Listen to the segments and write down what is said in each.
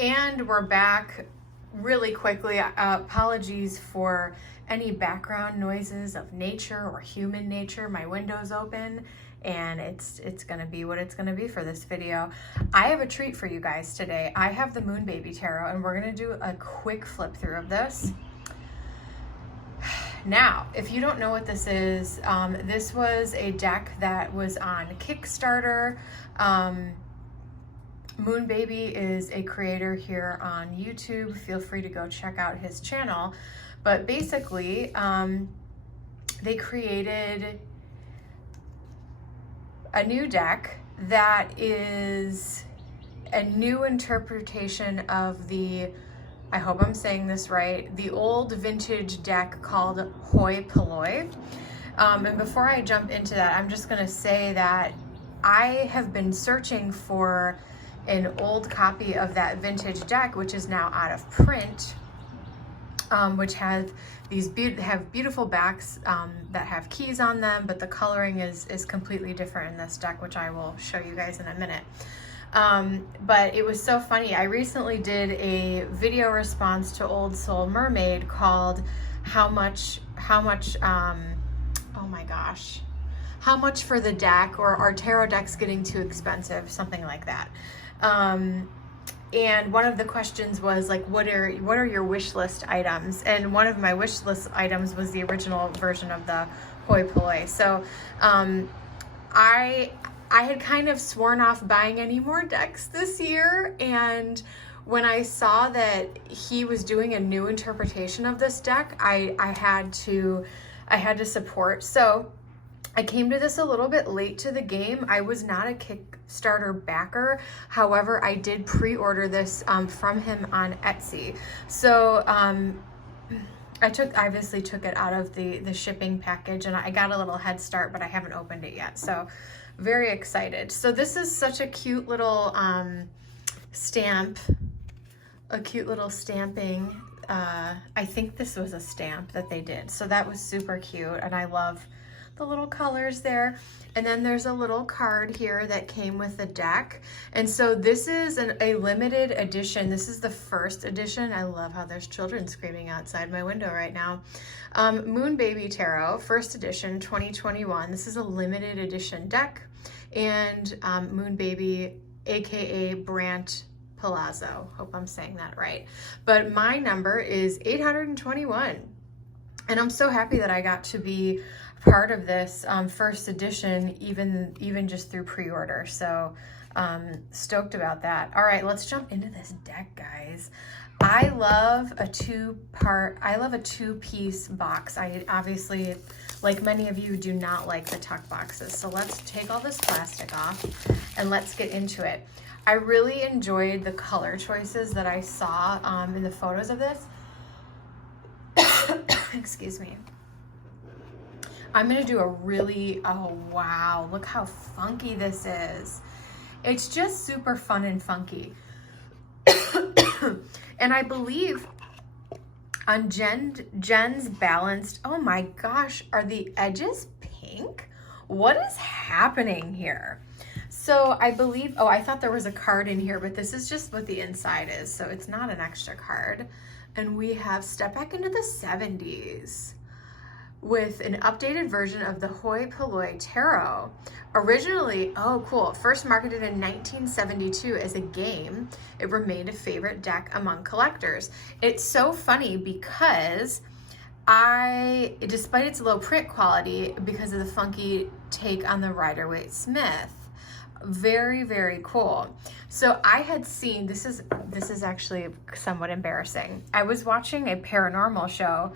And we're back really quickly. Apologies for any background noises of nature or human nature. My window's open and it's gonna be what it's gonna be for this video. I have a treat for you guys today. I have the Moon Baby Tarot and we're gonna do a quick flip through of this. Now, if you don't know what this is, this was a deck that was on Kickstarter. Moon Baby is a creator here on YouTube. Feel free to go check out his channel. But basically, they created a new deck that is a new interpretation of the, I hope I'm saying this right, the old vintage deck called Hoi Polloi. And before I jump into that, I'm just gonna say that I have been searching for an old copy of that vintage deck, which is now out of print, which has these beautiful backs that have keys on them, but the coloring is completely different in this deck, which I will show you guys in a minute. But it was so funny. I recently did a video response to Old Soul Mermaid called how much oh my gosh, how much for the deck, or are tarot decks getting too expensive, something like that. And one of the questions was like, what are your wish list items? And one of my wish list items was the original version of the Hoi Polloi. So I had kind of sworn off buying any more decks this year, and when I saw that he was doing a new interpretation of this deck, I had to support. So I came to this a little bit late to the game. I was not a Kickstarter backer. However, I did pre-order this from him on Etsy. So I obviously took it out of the shipping package, and I got a little head start, but I haven't opened it yet. So very excited. So this is such a cute little stamp, a cute little stamping. I think this was a stamp that they did. So that was super cute, and I love the little colors there. And then there's a little card here that came with the deck. And so this is a limited edition. This is the first edition. I love how there's children screaming outside my window right now. Moon Baby Tarot, first edition, 2021. This is a limited edition deck. And Moon Baby, AKA Brant Palazzo. Hope I'm saying that right. But my number is 821. And I'm so happy that I got to be part of this first edition, even just through pre-order. So stoked about that. All right, let's jump into this deck, guys. I love a two-piece box. I obviously, like many of you, do not like the tuck boxes. So let's take all this plastic off and let's get into it. I really enjoyed the color choices that I saw in the photos of this. Excuse me. I'm gonna do oh wow, look how funky this is. It's just super fun and funky. And I believe on Jen's balanced, oh my gosh, are the edges pink? What is happening here? So I believe, oh, I thought there was a card in here, but this is just what the inside is. So it's not an extra card. And we have Step Back into the 70s with an updated version of the Hoi Polloi Tarot. Originally, oh cool, first marketed in 1972 as a game, it remained a favorite deck among collectors. It's so funny because despite its low print quality, because of the funky take on the Rider-Waite Smith, very, very cool. So I had seen, this is actually somewhat embarrassing. I was watching a paranormal show,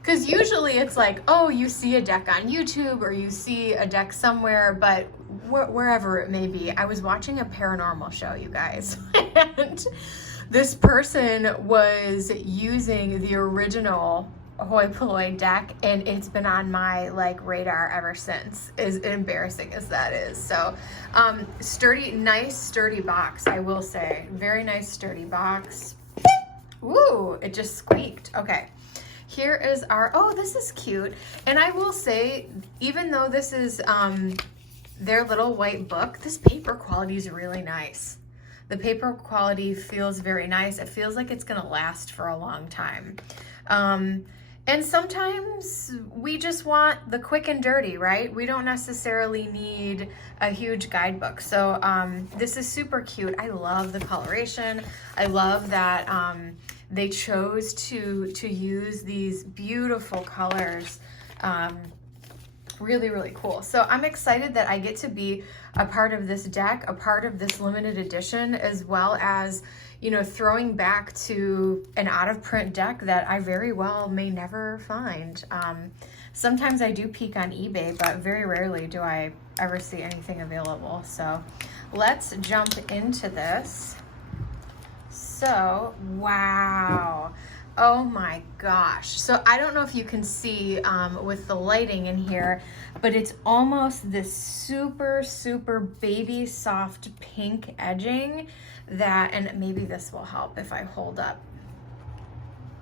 because usually it's like, oh, you see a deck on YouTube or you see a deck somewhere, but wherever it may be. I was watching a paranormal show, you guys, and this person was using the original Hoi Polloi deck, and it's been on my radar ever since, as embarrassing as that is. So nice sturdy box, I will say. Very nice sturdy box. Ooh, it just squeaked. Okay. Here is our, oh, this is cute. And I will say, even though this is their little white book, this paper quality is really nice. The paper quality feels very nice. It feels like it's gonna last for a long time. And sometimes we just want the quick and dirty, right? We don't necessarily need a huge guidebook. So this is super cute. I love the coloration. I love that they chose to use these beautiful colors. Really, really cool. So I'm excited that I get to be a part of this deck, a part of this limited edition, as well as, you know, throwing back to an out of print deck that I very well may never find. Sometimes I do peek on eBay, but very rarely do I ever see anything available. So let's jump into this. So, wow. Oh my gosh. So I don't know if you can see with the lighting in here, but it's almost this super, super baby soft pink edging that, and maybe this will help if I hold up.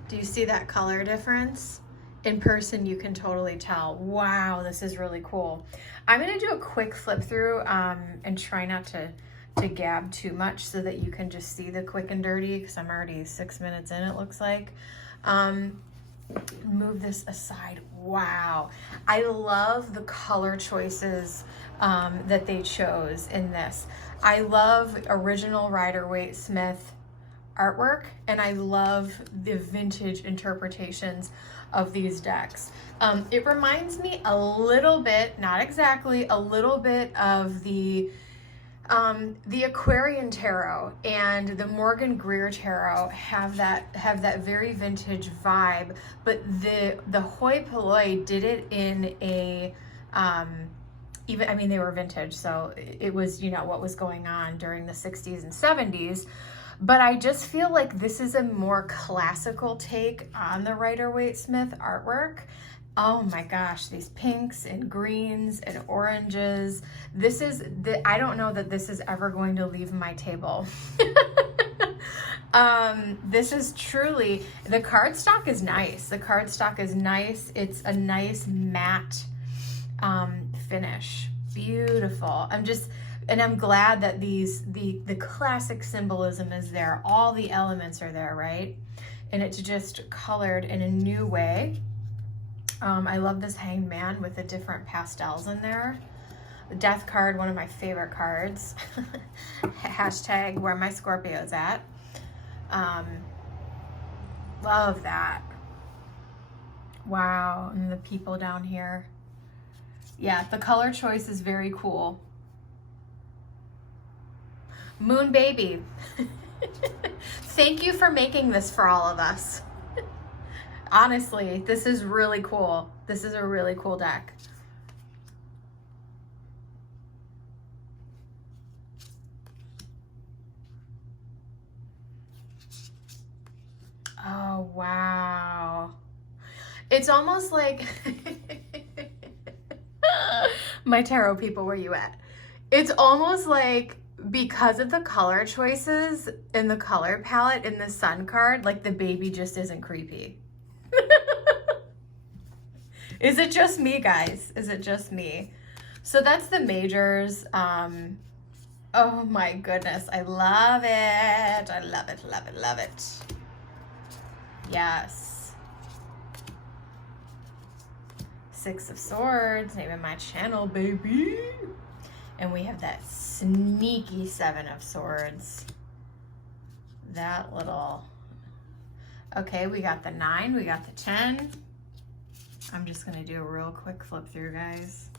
Do you see that color difference? In person, you can totally tell. Wow, this is really cool. I'm gonna do a quick flip through and try not to gab too much so that you can just see the quick and dirty, because I'm already 6 minutes in, it looks like. Move this aside. Wow, I love the color choices that they chose in this. I love original Rider-Waite-Smith artwork, and I love the vintage interpretations of these decks. It reminds me a little bit, not exactly, a little bit of the Aquarian Tarot and the Morgan Greer Tarot have that very vintage vibe, but the Hoi Polloi did it in a even, I mean, they were vintage, so it was, you know, what was going on during the 60s and 70s. But I just feel like this is a more classical take on the Rider-Waite-Smith artwork. Oh my gosh, these pinks and greens and oranges. This is, I don't know that this is ever going to leave my table. This is truly, the cardstock is nice. The cardstock is nice. It's a nice matte finish. Beautiful. I'm glad that the classic symbolism is there. All the elements are there, right? And it's just colored in a new way. I love this Hanged Man with the different pastels in there. The Death card, one of my favorite cards. Hashtag where my Scorpio's at. Love that. Wow, and the people down here. Yeah, the color choice is very cool. Moon Baby. Thank you for making this for all of us. Honestly, this is really cool. This is a really cool deck. Oh, wow. It's almost like, my tarot people, where you at? It's almost like, because of the color choices in the color palette in the Sun card, like the baby just isn't creepy. Is it just me, guys? Is it just me? So that's the majors. Oh my goodness, I love it. I love it, love it, love it. Yes. Six of Swords, name of my channel, baby. And we have that sneaky Seven of Swords. That little, okay, we got the 9, we got the 10. I'm just gonna do a real quick flip through, guys.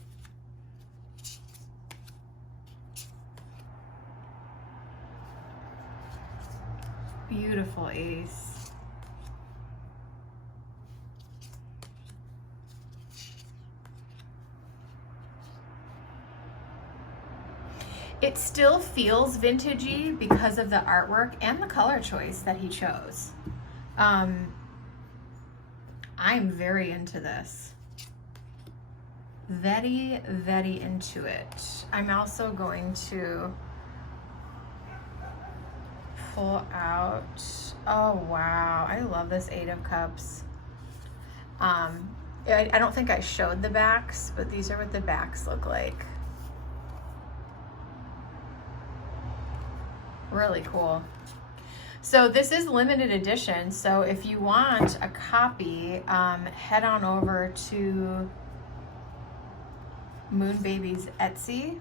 Beautiful ace. It still feels vintagey because of the artwork and the color choice that he chose. I'm very into this. Very, very into it. I'm also going to pull out, oh wow, I love this 8 of Cups. I don't think I showed the backs, but these are what the backs look like. Really cool. So this is limited edition. So if you want a copy, head on over to Moon Baby's Etsy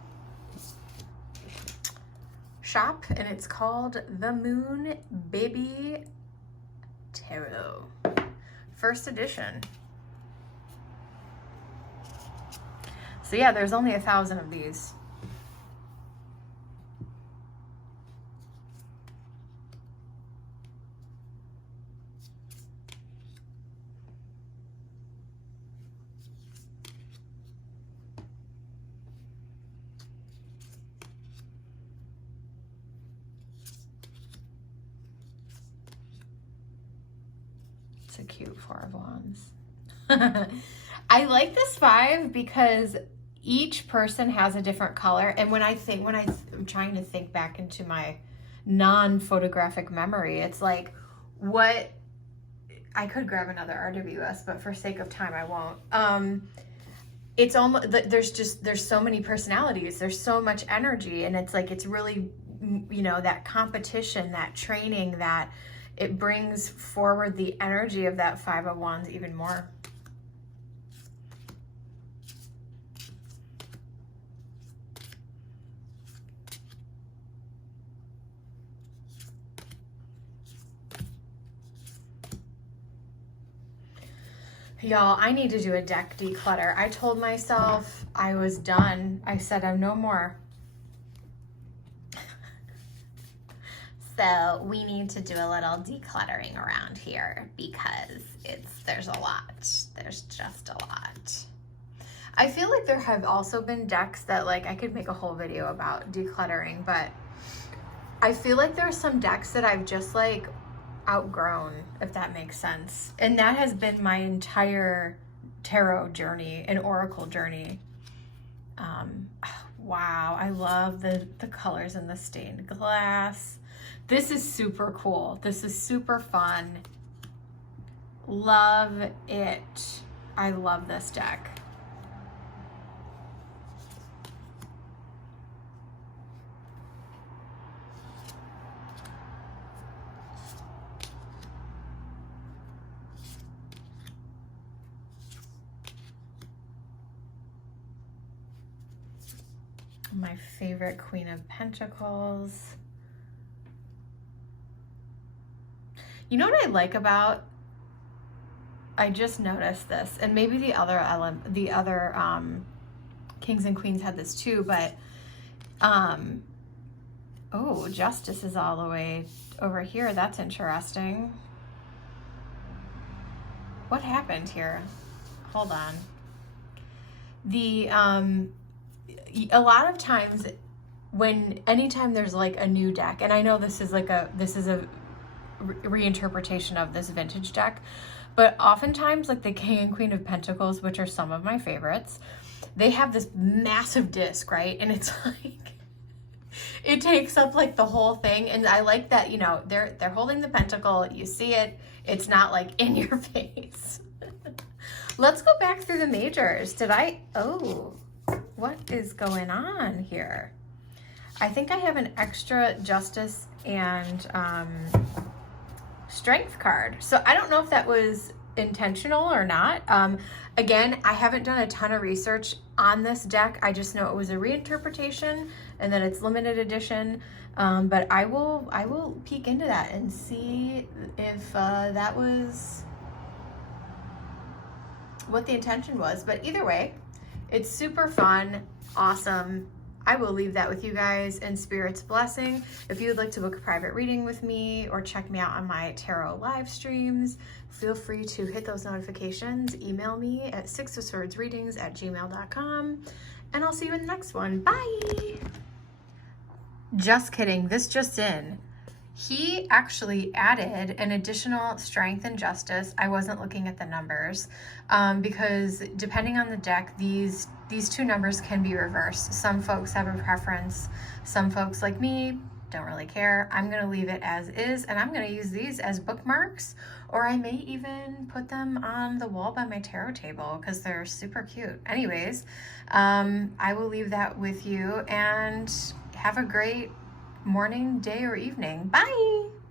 shop, and it's called the Moon Baby Tarot, first edition. So yeah, there's only 1,000 of these. It's a cute Four of Wands. I like this 5 because each person has a different color. And when I'm trying to think back into my non-photographic memory, it's like, what, I could grab another RWS, but for sake of time, I won't. It's almost, there's so many personalities, there's so much energy, and it's like, it's really, you know, that competition, that training, that it brings forward the energy of that 5 of Wands even more. Y'all, I need to do a deck declutter. I told myself I was done. I said I'm no more. So we need to do a little decluttering around here because there's a lot. There's just a lot. I feel like there have also been decks that, like, I could make a whole video about decluttering, but I feel like there are some decks that I've just like outgrown, if that makes sense. And that has been my entire tarot journey and oracle journey. Wow, I love the colors in the stained glass. This is super cool. This is super fun. Love it. I love this deck. My favorite Queen of Pentacles. You know what I like about, I just noticed this, and maybe the other Kings and Queens had this too, but oh, Justice is all the way over here. That's interesting. What happened here? Hold on. A lot of times anytime there's like a new deck, and I know this is a reinterpretation of this vintage deck, but oftentimes like the King and Queen of Pentacles, which are some of my favorites, they have this massive disc, right? And it's like, it takes up like the whole thing. And I like that, you know, they're holding the pentacle, you see it, it's not like in your face. Let's go back through the majors. What is going on here? I think I have an extra Justice and Strength card. So I don't know if that was intentional or not. Again, I haven't done a ton of research on this deck. I just know it was a reinterpretation and that it's limited edition. But I will peek into that and see if that was what the intention was. But either way, it's super fun, awesome. I will leave that with you guys in Spirit's blessing. If you would like to book a private reading with me or check me out on my tarot live streams, feel free to hit those notifications. Email me at sixofswordsreadings@gmail.com, and I'll see you in the next one. Bye. Just kidding. This just in. He actually added an additional Strength and Justice. I wasn't looking at the numbers because depending on the deck, these two numbers can be reversed. Some folks have a preference. Some folks like me don't really care. I'm going to leave it as is, and I'm going to use these as bookmarks, or I may even put them on the wall by my tarot table because they're super cute. Anyways, I will leave that with you, and have a great morning, day, or evening. Bye!